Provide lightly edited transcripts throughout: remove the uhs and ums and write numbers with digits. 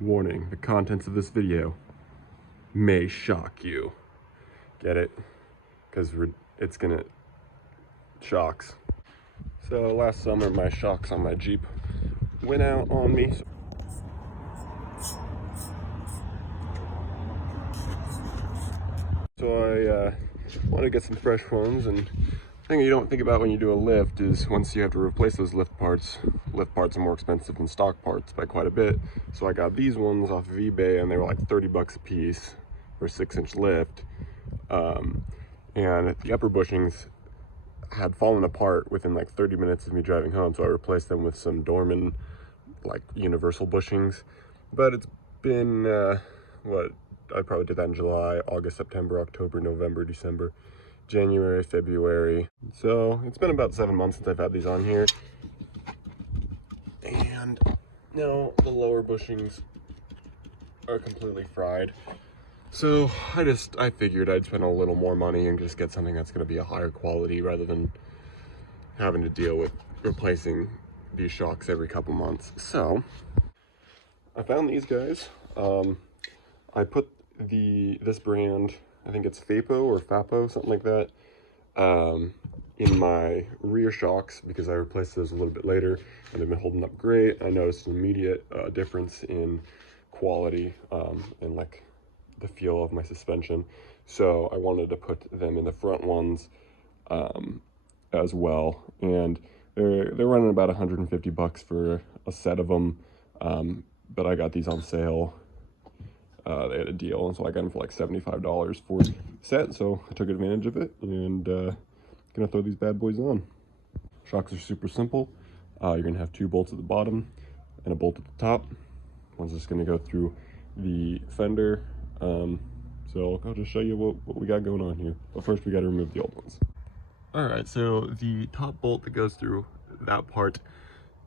Warning, the contents of this video may shock you. Get it? Because it's gonna shocks. So last summer my shocks on my Jeep went out on me. So I wanted to get some fresh ones, and the thing you don't think about when you do a lift is once you have to replace those lift parts are more expensive than stock parts by quite a bit. So I got these ones off of eBay and they were like 30 bucks a piece for a 6-inch lift. And the upper bushings had fallen apart within like 30 minutes of me driving home, so I replaced them with some Dorman like universal bushings. But it's been I probably did that in July, August, September, October, November, December, January, February. So it's been about 7 months since I've had these on here. And now the lower bushings are completely fried. So I figured I'd spend a little more money and just get something that's going to be a higher quality rather than having to deal with replacing these shocks every couple months. So I found these guys. I put this brand, I think it's Fapo or Fapo, something like that, in my rear shocks because I replaced those a little bit later and they've been holding up great. I noticed an immediate difference in quality and like the feel of my suspension. So I wanted to put them in the front ones as well. And they're running about 150 bucks for a set of them. But I got these on sale. They had a deal, and so I got them for like $75 for the set, so I took advantage of it, and gonna throw these bad boys on. Shocks are super simple. You're gonna have 2 bolts at the bottom and a bolt at the top. One's just gonna go through the fender, so I'll just show you what we got going on here. But first we gotta remove the old ones. Alright, so the top bolt that goes through that part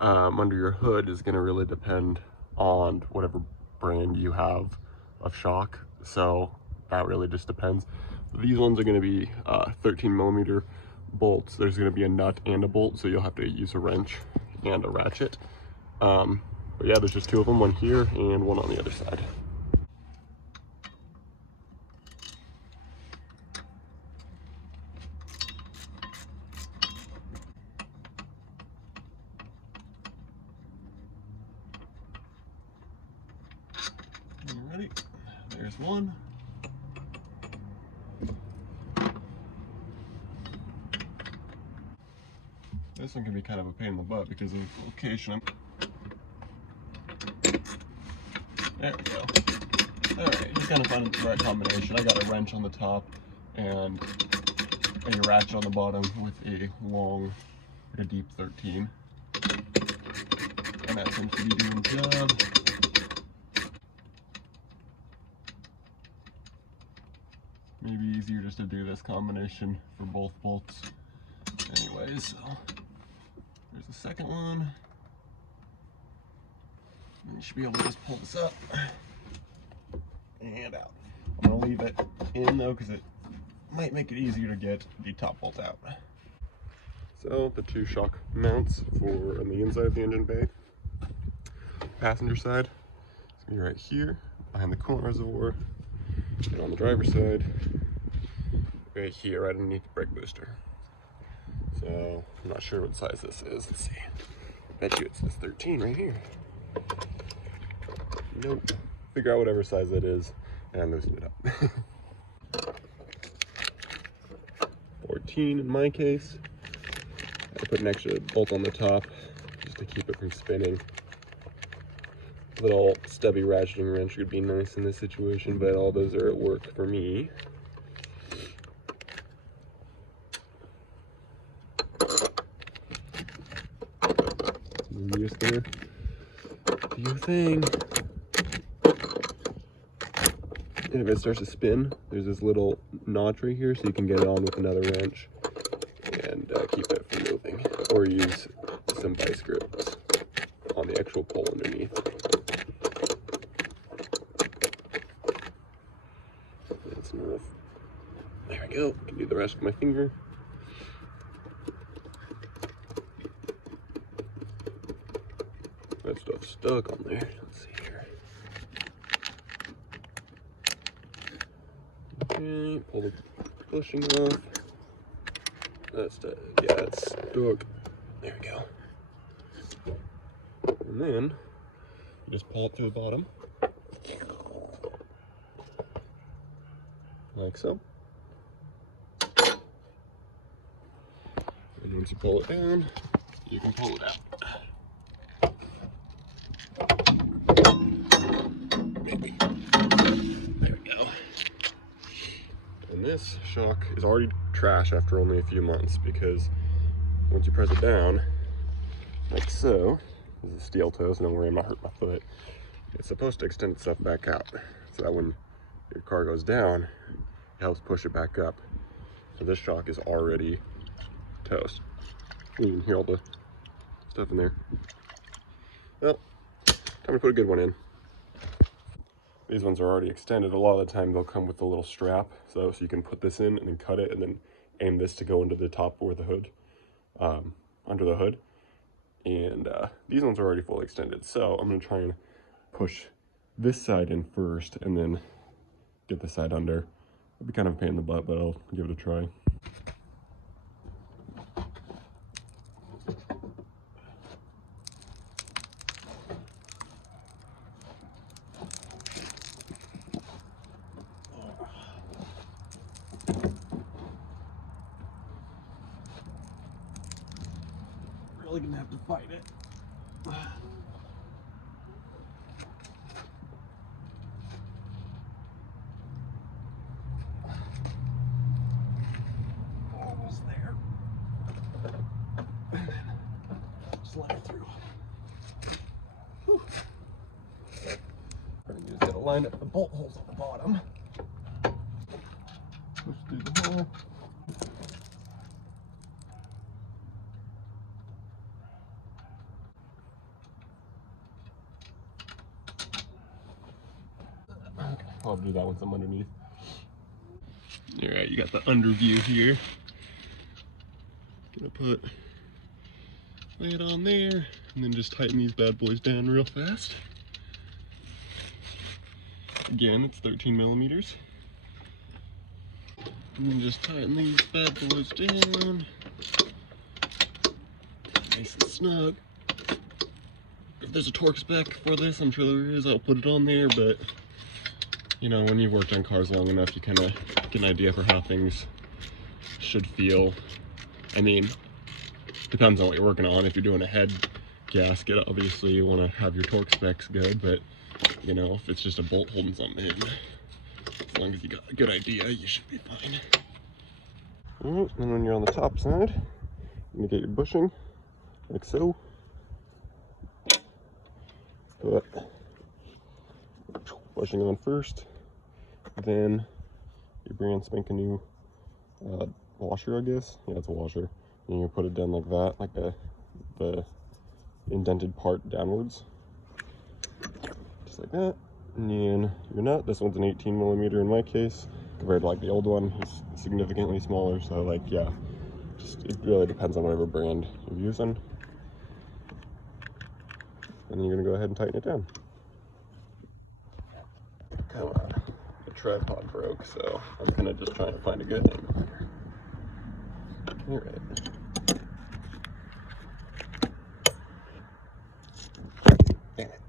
under your hood is gonna really depend on whatever brand you have of shock, so that really just depends. These ones are going to be 13 millimeter bolts. There's going to be a nut and a bolt, so you'll have to use a wrench and a ratchet. But yeah, there's just 2 of them, one here and one on the other side. Ready? There's one. This one can be kind of a pain in the butt because of the location. There we go. Alright, just kind of finding the right combination. I got a wrench on the top and a ratchet on the bottom with a long, like a deep 13. And that seems to be doing the job. Maybe easier just to do this combination for both bolts. Anyways, so there's the second one. And you should be able to just pull this up and out. I'm gonna leave it in though because it might make it easier to get the top bolt out. So the 2 shock mounts for on the inside of the engine bay. Passenger side, it's gonna be right here behind the coolant reservoir, and on the driver's side, right here, right underneath the brake booster. So I'm not sure what size this is. Let's see. Bet you it says 13 right here. Nope. Figure out whatever size that is and loosen it up. 14 in my case. I put an extra bolt on the top just to keep it from spinning. A little stubby ratcheting wrench would be nice in this situation, but all those are at work for me. You're just gonna do your thing. And if it starts to spin, there's this little notch right here, so you can get it on with another wrench and keep it from moving, or use some vice grips on the actual pole underneath. That's enough. There we go. I can do the rest with my finger. That stuff's stuck on there. Let's see here. Okay, pull the bushing off. Yeah, it's stuck. There we go. And then you just pull it through the bottom, like so. And once you pull it down, you can pull it out. Maybe. There we go. And this shock is already trash after only a few months, because once you press it down, like so, this is a steel toe, so don't worry, I'm not hurting my foot. It's supposed to extend itself back out, so that when your car goes down, it helps push it back up. So this shock is already toast. You can hear all the stuff in there. Well, time to put a good one in. These ones are already extended. A lot of the time they'll come with a little strap, so you can put this in and then cut it and then aim this to go into the top or the hood, under the hood. And these ones are already fully extended, so I'm gonna try and push this side in first and then get the side under. It'll be kind of a pain in the butt, but I'll give it a try. Really gonna have to fight it. Almost there. And then just let it through. Whew. What I'm gonna do is gotta line up the bolt holes at the bottom. Push through the hole. Okay, I'll do that once I'm underneath. Alright, you got the under view here. Gonna lay it on there, and then just tighten these bad boys down real fast. Again, it's 13 millimeters. And then just tighten these bad boys down. Nice and snug. If there's a torque spec for this, I'm sure there is, I'll put it on there, but you know, when you've worked on cars long enough, you kind of get an idea for how things should feel. I mean, depends on what you're working on. If you're doing a head gasket, obviously you want to have your torque specs good, but you know, if it's just a bolt holding something in, as long as you got a good idea, you should be fine. Alright, and when you're on the top side, you're gonna get your bushing, like so. Put bushing on first, then your brand spanking new washer, I guess. Yeah, it's a washer. And you put it down like that, like the indented part downwards, just like that. And then your nut. This one's an 18 millimeter in my case, compared to like the old one, it's significantly smaller. So like, yeah, just it really depends on whatever brand you're using. And then you're gonna go ahead and tighten it down. Come on, the tripod broke, so I'm kind of just trying to find a good angle here. All right. Damn it.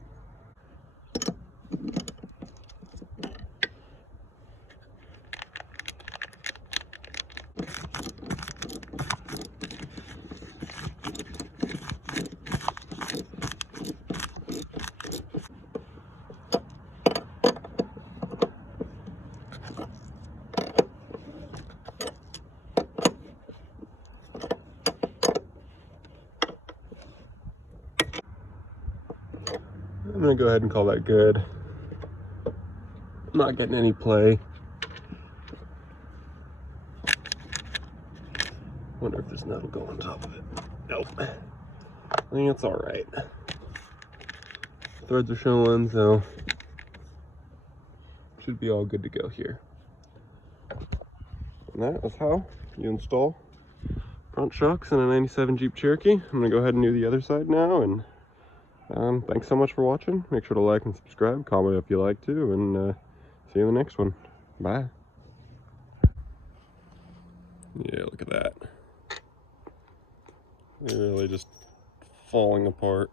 I'm gonna go ahead and call that good. I'm not getting any play. Wonder if this nut will go on top of it. Nope. I think it's all right. Threads are showing, so should be all good to go here. And that is how you install front shocks in a 97 Jeep Cherokee. I'm gonna go ahead and do the other side now, and thanks so much for watching. Make sure to like and subscribe, comment if you like to, and see you in the next one. Bye. Yeah, look at that. They're really just falling apart.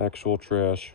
Actual trash.